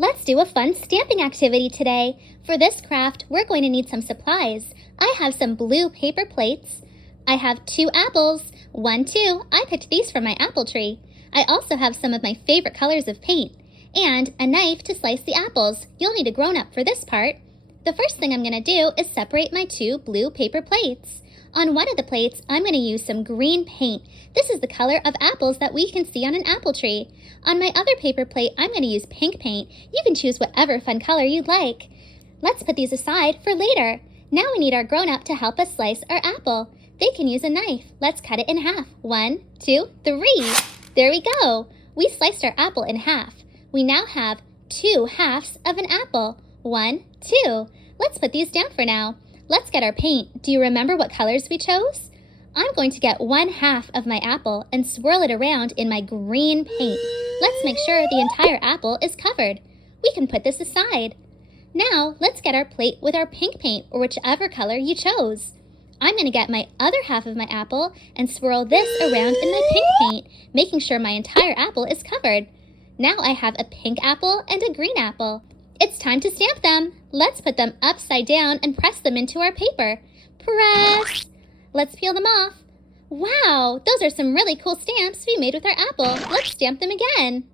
Let's do a fun stamping activity today. For this craft, we're going to need some supplies. I have some blue paper plates. I have 2 apples. 1, 2. I picked these from my apple tree. I also have some of my favorite colors of paint. And a knife to slice the apples. You'll need a grown-up for this part. The first thing I'm going to do is separate my 2 blue paper plates. On one of the plates, I'm going to use some green paint. This is the color of apples that we can see on an apple tree. On my other paper plate, I'm going to use pink paint. You can choose whatever fun color you'd like. Let's put these aside for later. Now we need our grown-up to help us slice our apple. They can use a knife. Let's cut it in half. 1, 2, 3. There we go. We sliced our apple in half. We now have 2 halves of an apple. 1, 2. Let's put these down for now. Let's get our paint. Do you remember what colors we chose? I'm going to get 1 half of my apple and swirl it around in my green paint. Let's make sure the entire apple is covered. We can put this aside. Now, let's get our plate with our pink paint or whichever color you chose. I'm going to get my other half of my apple and swirl this around in my pink paint, making sure my entire apple is covered. Now I have a pink apple and a green apple. It's time to stamp them. Let's put them upside down and press them into our paper. Press! Let's peel them off. Wow, those are some really cool stamps we made with our apple. Let's stamp them again.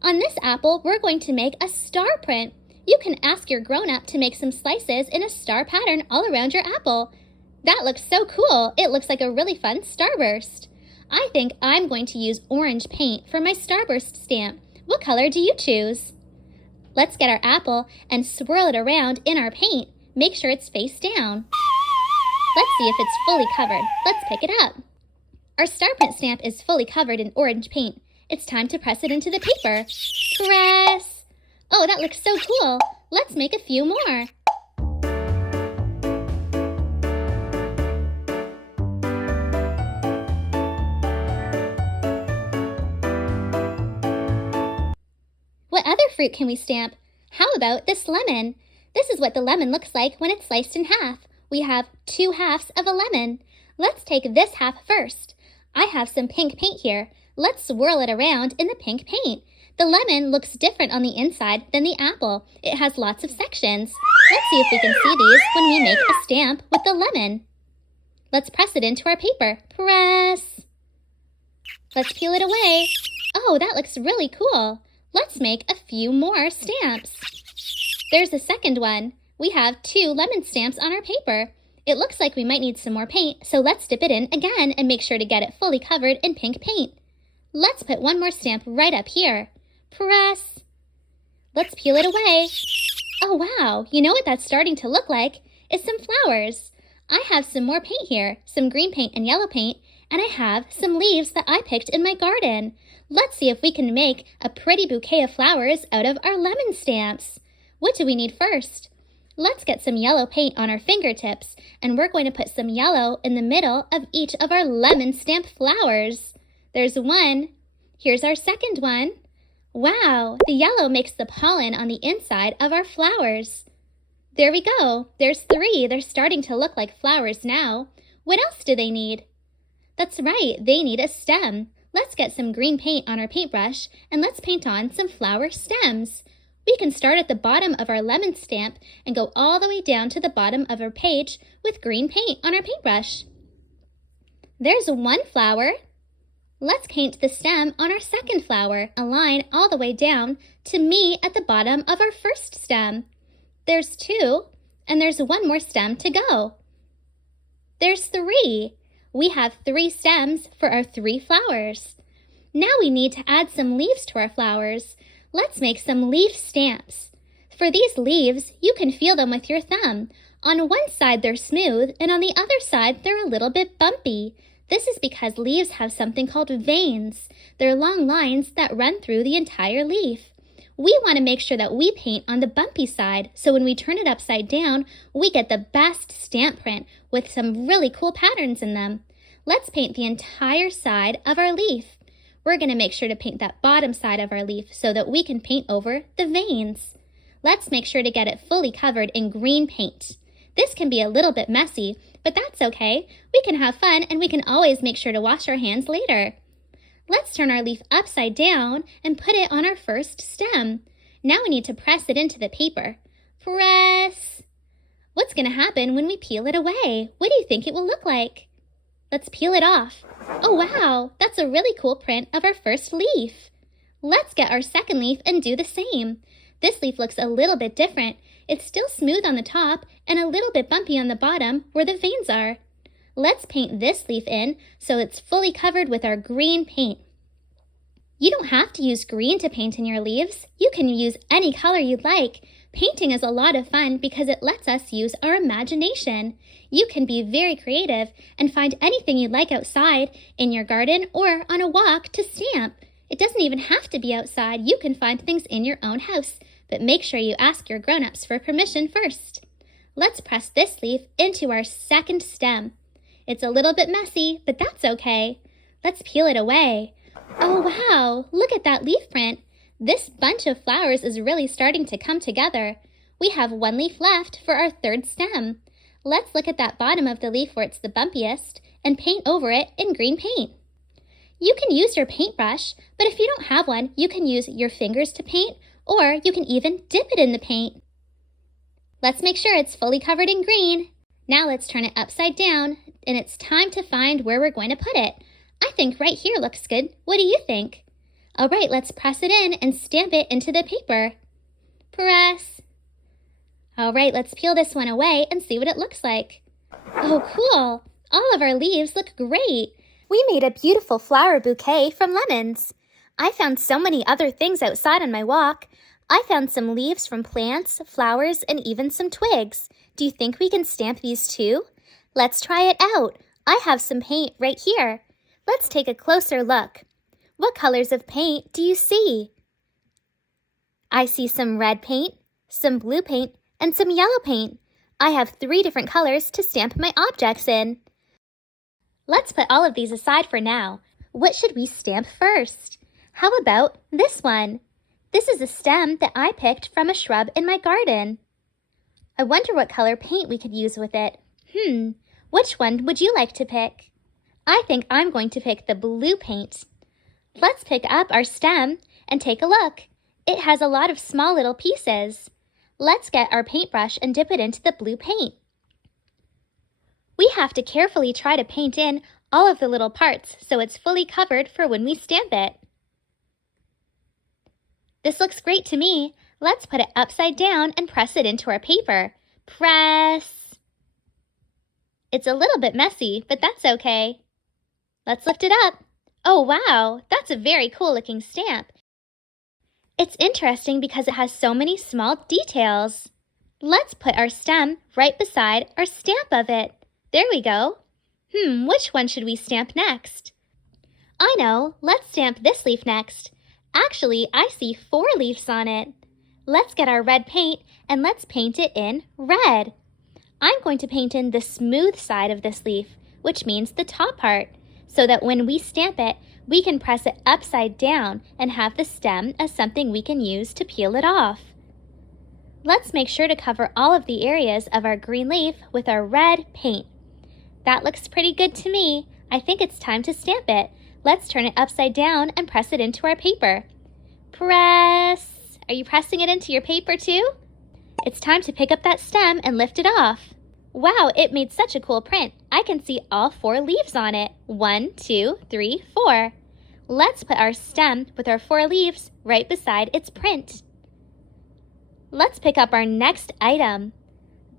On this apple, we're going to make a star print. You can ask your grown-up to make some slices in a star pattern all around your apple. That looks so cool. It looks like a really fun starburst. I think I'm going to use orange paint for my starburst stamp. What color do you choose? Let's get our apple and swirl it around in our paint. Make sure it's face down. Let's see if it's fully covered. Let's pick it up. Our star print stamp is fully covered in orange paint. It's time to press it into the paper. Press! Oh, that looks so cool. Let's make a few more. What other fruit can we stamp? How about this lemon? This is what the lemon looks like when it's sliced in half. We have 2 halves of a lemon. Let's take this half first. I have some pink paint here. Let's swirl it around in the pink paint. The lemon looks different on the inside than the apple. It has lots of sections. Let's see if we can see these when we make a stamp with the lemon. Let's press it into our paper. Press! Let's peel it away. Oh, that looks really cool. Let's make a few more stamps. There's the second one. We have 2 lemon stamps on our paper. It looks like we might need some more paint, so let's dip it in again and make sure to get it fully covered in pink paint. Let's put one more stamp right up here. Press. Let's peel it away. Oh wow, you know what that's starting to look like? Is some flowers. I have some more paint here, some green paint and yellow paint, and I have some leaves that I picked in my garden. Let's see if we can make a pretty bouquet of flowers out of our lemon stamps. What do we need first? Let's get some yellow paint on our fingertips, and we're going to put some yellow in the middle of each of our lemon stamp flowers. There's one. Here's our second one. Wow, the yellow makes the pollen on the inside of our flowers. There we go. There's 3. They're starting to look like flowers now. What else do they need? That's right, they need a stem. Let's get some green paint on our paintbrush and let's paint on some flower stems. We can start at the bottom of our lemon stamp and go all the way down to the bottom of our page with green paint on our paintbrush. There's one flower. Let's paint the stem on our second flower, a line all the way down to meet at the bottom of our first stem. There's 2, and there's one more stem to go. There's 3. We have 3 stems for our 3 flowers. Now we need to add some leaves to our flowers. Let's make some leaf stamps. For these leaves, you can feel them with your thumb. On one side they're smooth, and on the other side they're a little bit bumpy. This is because leaves have something called veins. They're long lines that run through the entire leaf. We want to make sure that we paint on the bumpy side, so when we turn it upside down, we get the best stamp print with some really cool patterns in them. Let's paint the entire side of our leaf. We're going to make sure to paint that bottom side of our leaf so that we can paint over the veins. Let's make sure to get it fully covered in green paint. This can be a little bit messy, but that's okay. We can have fun and we can always make sure to wash our hands later. Let's turn our leaf upside down and put it on our first stem. Now we need to press it into the paper. Press! What's going to happen when we peel it away? What do you think it will look like? Let's peel it off. Oh wow, that's a really cool print of our first leaf. Let's get our second leaf and do the same. This leaf looks a little bit different. It's still smooth on the top and a little bit bumpy on the bottom where the veins are. Let's paint this leaf in so it's fully covered with our green paint. You don't have to use green to paint in your leaves. You can use any color you'd like. Painting is a lot of fun because it lets us use our imagination. You can be very creative and find anything you'd like outside, in your garden, or on a walk to stamp. It doesn't even have to be outside. You can find things in your own house, but make sure you ask your grown-ups for permission first. Let's press this leaf into our second stem. It's a little bit messy, but that's okay. Let's peel it away. Oh wow, look at that leaf print. This bunch of flowers is really starting to come together. We have one leaf left for our third stem. Let's look at that bottom of the leaf where it's the bumpiest and paint over it in green paint. You can use your paintbrush, but if you don't have one, you can use your fingers to paint, or you can even dip it in the paint. Let's make sure it's fully covered in green. Now let's turn it upside down, and it's time to find where we're going to put it. I think right here looks good. What do you think? All right, let's press it in and stamp it into the paper. Press. All right, let's peel this one away and see what it looks like. Oh, cool. All of our leaves look great. We made a beautiful flower bouquet from lemons. I found so many other things outside on my walk. I found some leaves from plants, flowers, and even some twigs. Do you think we can stamp these too? Let's try it out. I have some paint right here. Let's take a closer look. What colors of paint do you see? I see some red paint, some blue paint, and some yellow paint. I have 3 different colors to stamp my objects in. Let's put all of these aside for now. What should we stamp first? How about this one? This is a stem that I picked from a shrub in my garden. I wonder what color paint we could use with it. Which one would you like to pick? I think I'm going to pick the blue paint. Let's pick up our stem and take a look. It has a lot of small little pieces. Let's get our paintbrush and dip it into the blue paint. We have to carefully try to paint in all of the little parts so it's fully covered for when we stamp it. This looks great to me. Let's put it upside down and press it into our paper. Press. It's a little bit messy, but that's okay. Let's lift it up. Oh wow, that's a very cool looking stamp. It's interesting because it has so many small details. Let's put our stem right beside our stamp of it. There we go. Which one should we stamp next? I know, let's stamp this leaf next. Actually, I see 4 leaves on it. Let's get our red paint and let's paint it in red. I'm going to paint in the smooth side of this leaf, which means the top part, so that when we stamp it, we can press it upside down and have the stem as something we can use to peel it off. Let's make sure to cover all of the areas of our green leaf with our red paint. That looks pretty good to me. I think it's time to stamp it. Let's turn it upside down and press it into our paper. Press! Are you pressing it into your paper too? It's time to pick up that stem and lift it off. Wow, it made such a cool print. I can see all 4 leaves on it. 1, 2, 3, 4. Let's put our stem with our 4 leaves right beside its print. Let's pick up our next item.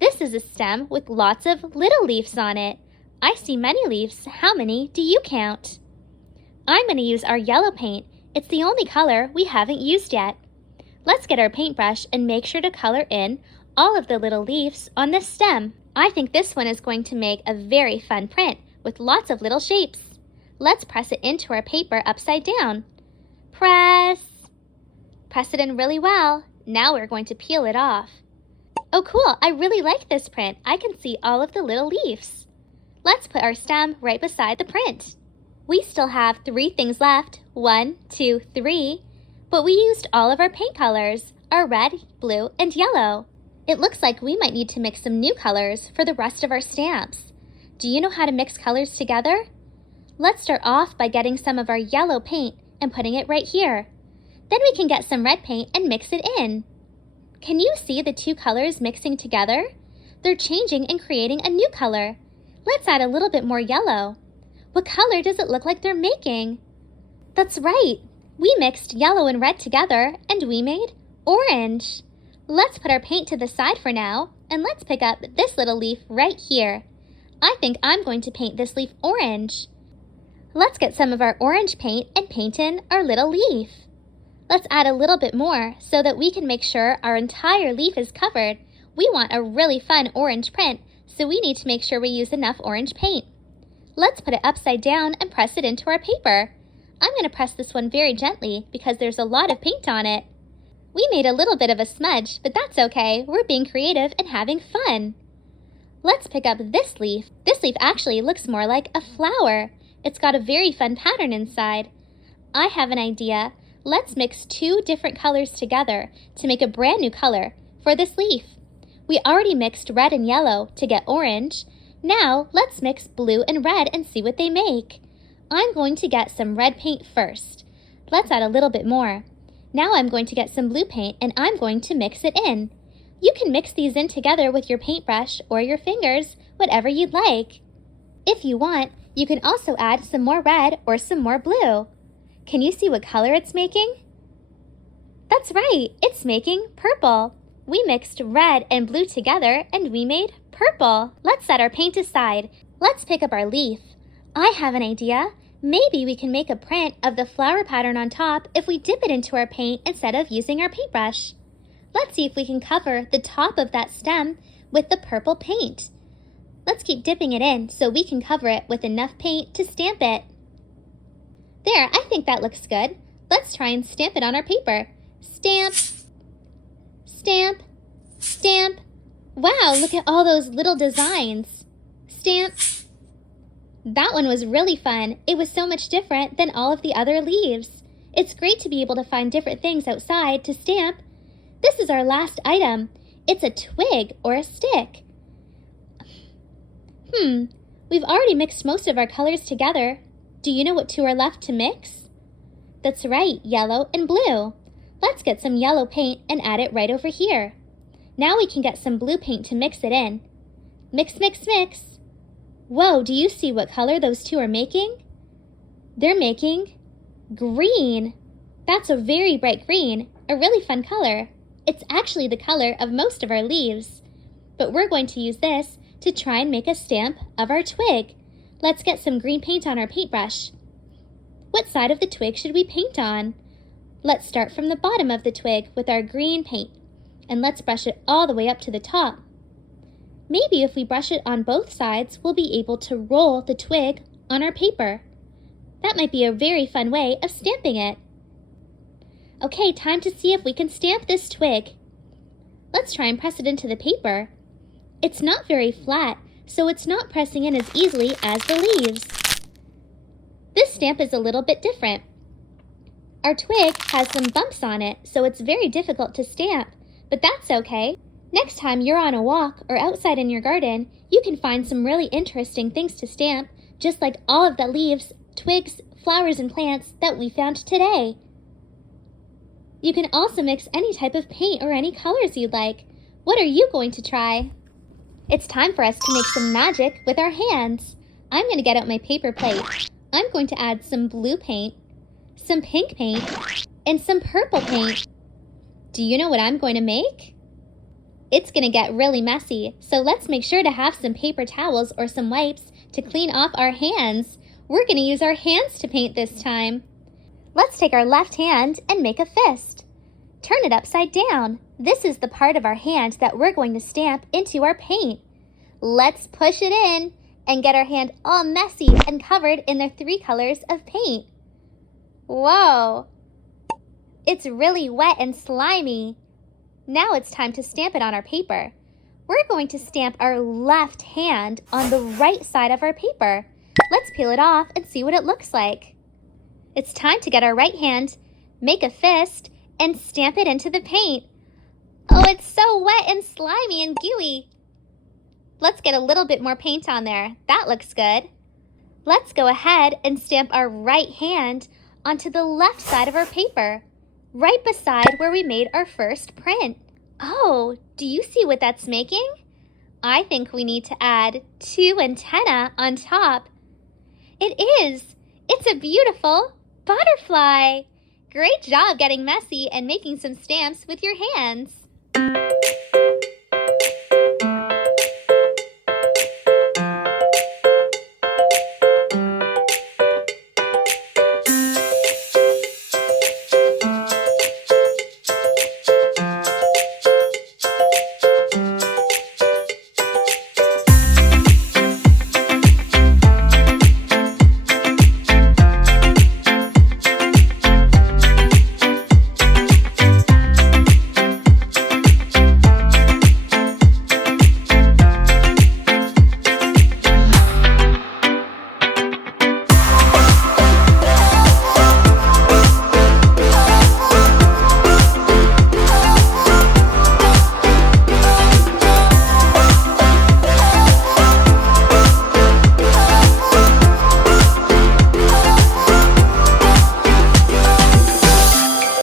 This is a stem with lots of little leaves on it. I see many leaves. How many do you count? I'm going to use our yellow paint. It's the only color we haven't used yet. Let's get our paintbrush and make sure to color in all of the little leaves on this stem. I think this one is going to make a very fun print with lots of little shapes. Let's press it into our paper upside down. Press. Press it in really well. Now we're going to peel it off. Oh cool, I really like this print. I can see all of the little leaves. Let's put our stem right beside the print. We still have 3 things left. 1, 2, 3. But we used all of our paint colors, our red, blue, and yellow. It looks like we might need to mix some new colors for the rest of our stamps. Do you know how to mix colors together? Let's start off by getting some of our yellow paint and putting it right here. Then we can get some red paint and mix it in. Can you see the two colors mixing together? They're changing and creating a new color. Let's add a little bit more yellow. What color does it look like they're making? That's right. We mixed yellow and red together and we made orange. Let's put our paint to the side for now and let's pick up this little leaf right here. I think I'm going to paint this leaf orange. Let's get some of our orange paint and paint in our little leaf. Let's add a little bit more so that we can make sure our entire leaf is covered. We want a really fun orange print, so we need to make sure we use enough orange paint. Let's put it upside down and press it into our paper. I'm going to press this one very gently because there's a lot of paint on it. We made a little bit of a smudge, but that's okay. We're being creative and having fun. Let's pick up this leaf. This leaf actually looks more like a flower. It's got a very fun pattern inside. I have an idea. Let's mix two different colors together to make a brand new color for this leaf. We already mixed red and yellow to get orange. Now let's mix blue and red and see what they make. I'm going to get some red paint first. Let's add a little bit more. Now I'm going to get some blue paint and I'm going to mix it in. You can mix these in together with your paintbrush or your fingers, whatever you'd like. If you want, you can also add some more red or some more blue. Can you see what color it's making? That's right, it's making purple. We mixed red and blue together and we made purple. Let's set our paint aside. Let's pick up our leaf. I have an idea. Maybe we can make a print of the flower pattern on top if we dip it into our paint instead of using our paintbrush. Let's see if we can cover the top of that stem with the purple paint. Let's keep dipping it in so we can cover it with enough paint to stamp it. There, I think that looks good. Let's try and stamp it on our paper. Stamp, stamp, stamp. Wow, look at all those little designs. Stamp. That one was really fun. It was so much different than all of the other leaves. It's great to be able to find different things outside to stamp. This is our last item. It's a twig or a stick. We've already mixed most of our colors together. Do you know what two are left to mix? That's right, yellow and blue. Let's get some yellow paint and add it right over here. Now we can get some blue paint to mix it in. Mix, mix, mix. Whoa, do you see what color those two are making? They're making green. That's a very bright green, a really fun color. It's actually the color of most of our leaves. But we're going to use this to try and make a stamp of our twig. Let's get some green paint on our paintbrush. What side of the twig should we paint on? Let's start from the bottom of the twig with our green paint, and let's brush it all the way up to the top. Maybe if we brush it on both sides, we'll be able to roll the twig on our paper. That might be a very fun way of stamping it. Okay, time to see if we can stamp this twig. Let's try and press it into the paper. It's not very flat, so it's not pressing in as easily as the leaves. This stamp is a little bit different. Our twig has some bumps on it, so it's very difficult to stamp, but that's okay. Next time you're on a walk or outside in your garden, you can find some really interesting things to stamp, just like all of the leaves, twigs, flowers, and plants that we found today. You can also mix any type of paint or any colors you'd like. What are you going to try? It's time for us to make some magic with our hands. I'm going to get out my paper plate. I'm going to add some blue paint, some pink paint, and some purple paint. Do you know what I'm going to make? It's going to get really messy, so let's make sure to have some paper towels or some wipes to clean off our hands. We're going to use our hands to paint this time. Let's take our left hand and make a fist. Turn it upside down. This is the part of our hand that we're going to stamp into our paint. Let's push it in and get our hand all messy and covered in the 3 colors of paint. Whoa! It's really wet and slimy. Now it's time to stamp it on our paper. We're going to stamp our left hand on the right side of our paper. Let's peel it off and see what it looks like. It's time to get our right hand, make a fist, and stamp it into the paint. Oh, it's so wet and slimy and gooey. Let's get a little bit more paint on there. That looks good. Let's go ahead and stamp our right hand onto the left side of our paper, right beside where we made our first print. Oh, do you see what that's making? I think we need to add 2 antennae on top. It is! It's a beautiful butterfly! Great job getting messy and making some stamps with your hands.